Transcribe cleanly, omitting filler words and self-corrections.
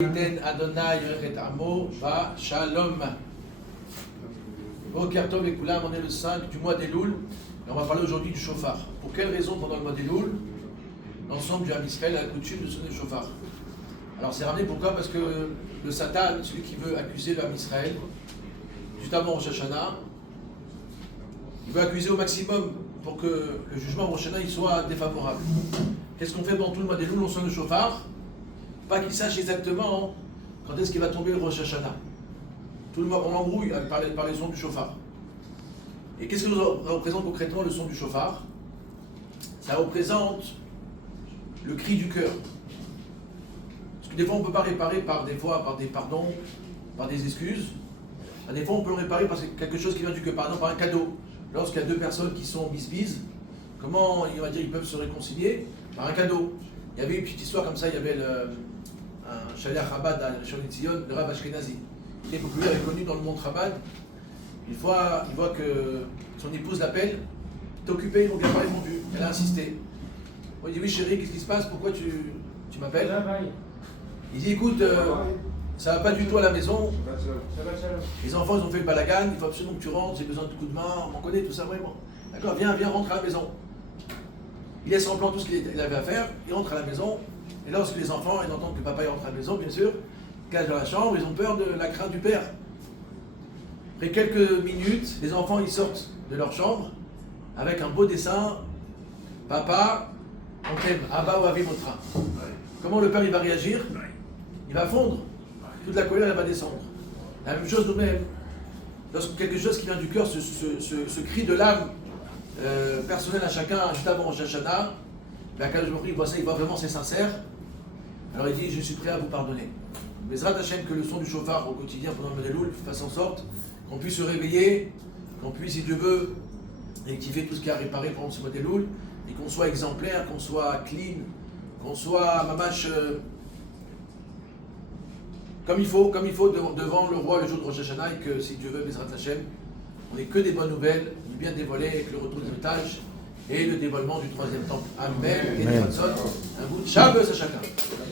Iten Adonai Yorechet Amo Va Shalom. Boker Tov et Koulam, on est le 5 du mois d'Elul et on va parler aujourd'hui du chauffard. Pour quelle raison pendant le mois d'Elul l'ensemble du Ham Israël a la coutume de sonner le chauffard? Alors c'est ramené pourquoi? Parce que le Satan, celui qui veut accuser le Ham Israël, juste avant Rosh Hashanah, il veut accuser au maximum pour que le jugement Rosh Hashanah il soit défavorable. Qu'est-ce qu'on fait pendant tout le mois d'Elul? On sonne le chauffard. Pas qu'il sache exactement quand est-ce qu'il va tomber le Rosh Hashanah. Tout le monde on l'embrouille par les sons du chauffard. Et qu'est-ce que représente concrètement le son du chauffard? Ça représente le cri du cœur. Parce que des fois on ne peut pas réparer par des pardons, par des excuses. Des fois on peut le réparer par quelque chose qui vient du cœur, par exemple par un cadeau. Lorsqu'il y a deux personnes qui sont bis-bis, comment ils peuvent se réconcilier? Par un cadeau. Il y avait une petite histoire comme ça, il y avait un chalet Chabad à Rishon LeZion, le Rav Ashkenazi. Il est populaire et connu dans le monde Chabad. Une fois, il voit que son épouse l'appelle, t'es occupé, ils n'ont bien pas répondu. Elle a insisté. Il dit, oui chérie, qu'est-ce qui se passe? Pourquoi tu m'appelles? Il dit, écoute, ça va pas du tout à la maison. Les enfants, ils ont fait le balagan, il faut absolument que tu rentres, j'ai besoin de coups de main, on connaît tout ça vraiment. D'accord, viens, rentre à la maison. Il laisse en plan tout ce qu'il avait à faire, il rentre à la maison, et lorsque les enfants ils entendent que papa rentre à la maison, bien sûr, ils cachent dans la chambre, ils ont peur de la crainte du père. Après quelques minutes, les enfants ils sortent de leur chambre avec un beau dessin, papa, on t'aime, Abba ou Avimotra. Comment le père il va réagir? Il va fondre, toute la colère elle va descendre. La même chose nous-mêmes, lorsque quelque chose qui vient du cœur, ce cri de l'âme, personnel à chacun, juste avant Rosh Hashanah, Akadosh Baruch Hu, il voit ça, il voit vraiment c'est sincère. Alors il dit, je suis prêt à vous pardonner. Bezrat Hashem, que le son du chauffard au quotidien pendant le mois d'Elul fasse en sorte qu'on puisse se réveiller, qu'on puisse, si Dieu veut, rectifier tout ce qui a réparé pendant ce mois d'Elul, et qu'on soit exemplaire, qu'on soit clean, qu'on soit mamash comme il faut devant le roi le jour de Rosh Hashanah, et que si Dieu veut, Bezrat Hashem, on n'ait que des bonnes nouvelles, du bien dévoilé avec le retour des otages et le dévoilement du troisième temple. Amen. Et des un bout de Shabbos à chacun.